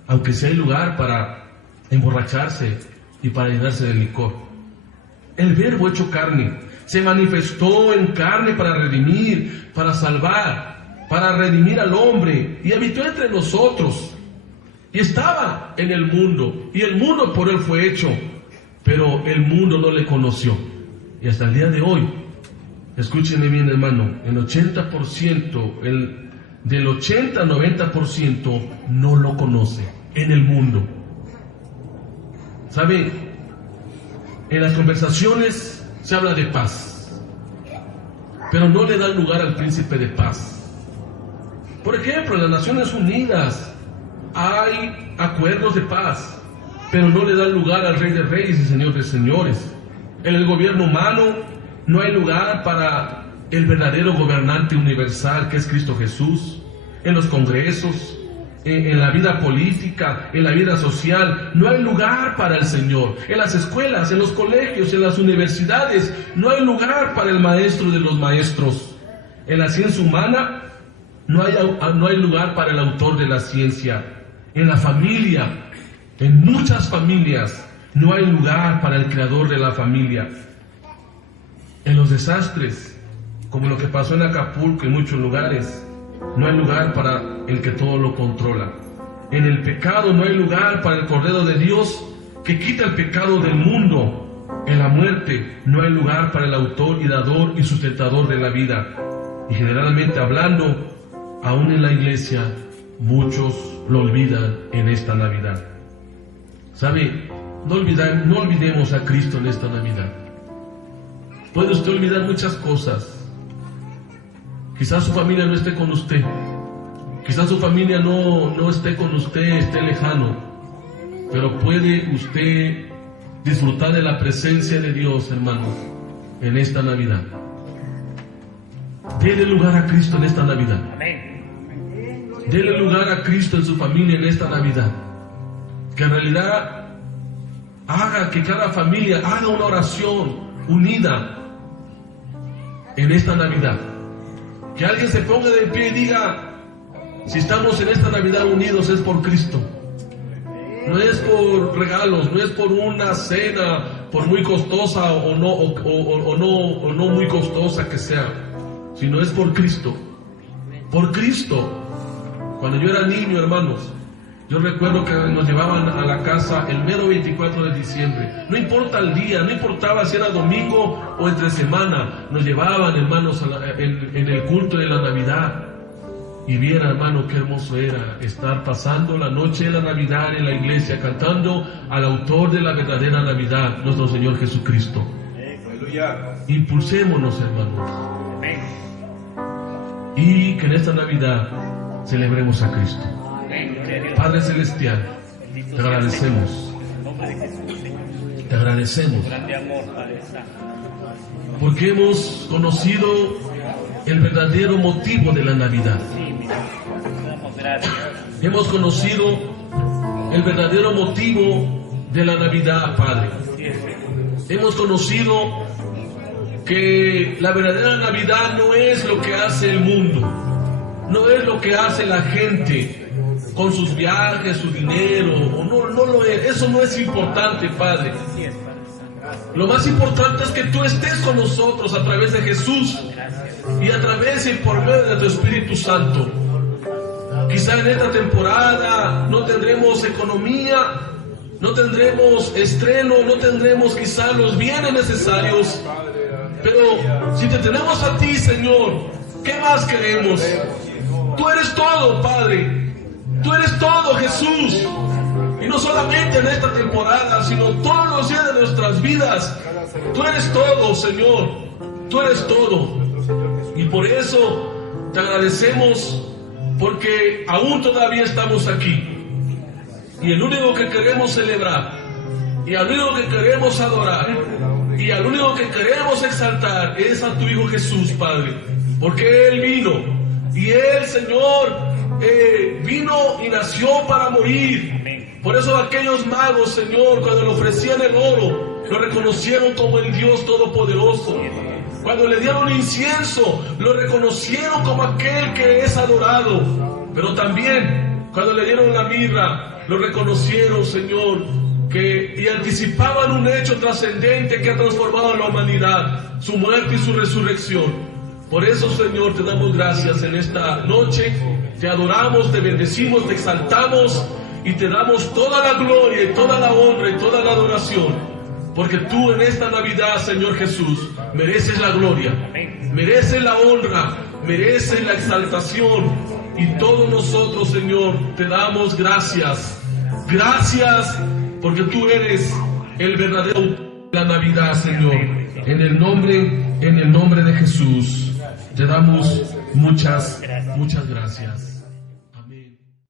aunque sí hay lugar para emborracharse y para llenarse de licor. El Verbo hecho carne se manifestó en carne para redimir, para salvar, para redimir al hombre, y habitó entre nosotros, y estaba en el mundo, y el mundo por él fue hecho, pero el mundo no le conoció. Y hasta el día de hoy, escúcheme bien, hermano, el 80%, del 80 al 90% no lo conoce en el mundo. ¿Sabe? En las conversaciones se habla de paz, pero no le dan lugar al príncipe de paz. Por ejemplo, en las Naciones Unidas hay acuerdos de paz, pero no le dan lugar al Rey de Reyes y Señor de Señores. En el gobierno humano no hay lugar para el verdadero gobernante universal, que es Cristo Jesús. En los congresos, en la vida política, en la vida social, no hay lugar para el Señor. En las escuelas, en los colegios, en las universidades, no hay lugar para el maestro de los maestros. En la ciencia humana, no hay lugar para el autor de la ciencia. En la familia, en muchas familias, no hay lugar para el creador de la familia. En los desastres, como lo que pasó en Acapulco y en muchos lugares, no hay lugar para el que todo lo controla. En el pecado no hay lugar para el Cordero de Dios que quita el pecado del mundo. En la muerte no hay lugar para el autor y dador y sustentador de la vida. Y generalmente hablando, aún en la iglesia, muchos lo olvidan en esta Navidad. ¿Sabe? No olvidemos a Cristo en esta Navidad. Puede usted olvidar muchas cosas. Quizás su familia no esté con usted. Quizás su familia no esté con usted, esté lejano. Pero puede usted disfrutar de la presencia de Dios, hermanos, en esta Navidad. Dele lugar a Cristo en esta Navidad. Dele lugar a Cristo en su familia en esta Navidad. Que en realidad haga que cada familia haga una oración unida en esta Navidad. Que alguien se ponga de pie y diga: si estamos en esta Navidad unidos es por Cristo. No es por regalos, no es por una cena, por muy costosa o no muy costosa que sea, sino es por Cristo. Por Cristo. Cuando yo era niño, hermanos, yo recuerdo que nos llevaban a la casa el mero 24 de diciembre. No importa el día, no importaba si era domingo o entre semana, nos llevaban, hermanos, en el culto de la Navidad. Y viera, hermano, qué hermoso era estar pasando la noche de la Navidad en la iglesia, cantando al autor de la verdadera Navidad, nuestro Señor Jesucristo. Impulsémonos, hermanos. Y que en esta Navidad celebremos a Cristo. Padre Celestial, te agradecemos. Te agradecemos porque hemos conocido el verdadero motivo de la Navidad. Hemos conocido el verdadero motivo de la Navidad, Padre. Hemos conocido que la verdadera Navidad no es lo que hace el mundo, no es lo que hace la gente con sus viajes, su dinero, o no lo es. Eso no es importante, Padre. Lo más importante es que tú estés con nosotros a través de Jesús y a través y por medio de tu Espíritu Santo. Quizá en esta temporada no tendremos economía, no tendremos estreno, no tendremos quizá los bienes necesarios, pero si te tenemos a ti, Señor, ¿qué más queremos? Tú eres todo, Padre. Tú eres todo, Jesús. Y no solamente en esta temporada, sino todos los días de nuestras vidas. Tú eres todo, Señor. Tú eres todo. Y por eso te agradecemos, porque aún todavía estamos aquí. Y el único que queremos celebrar, y al único que queremos adorar, y al único que queremos exaltar es a tu Hijo Jesús, Padre. Porque Él vino, y Él, Señor, vino y nació para morir. Por eso aquellos magos, Señor, cuando le ofrecían el oro, lo reconocieron como el Dios Todopoderoso. Cuando le dieron incienso, lo reconocieron como aquel que es adorado. Pero también, cuando le dieron la mirra, lo reconocieron, Señor, y anticipaban un hecho trascendente que ha transformado a la humanidad, su muerte y su resurrección. Por eso, Señor, te damos gracias en esta noche. Te adoramos, te bendecimos, te exaltamos y te damos toda la gloria y toda la honra y toda la adoración. Porque tú en esta Navidad, Señor Jesús, mereces la gloria, merece la honra, merece la exaltación. Y todos nosotros, Señor, te damos gracias. Gracias porque tú eres el verdadero de la Navidad, Señor. En el nombre de Jesús, te damos muchas gracias.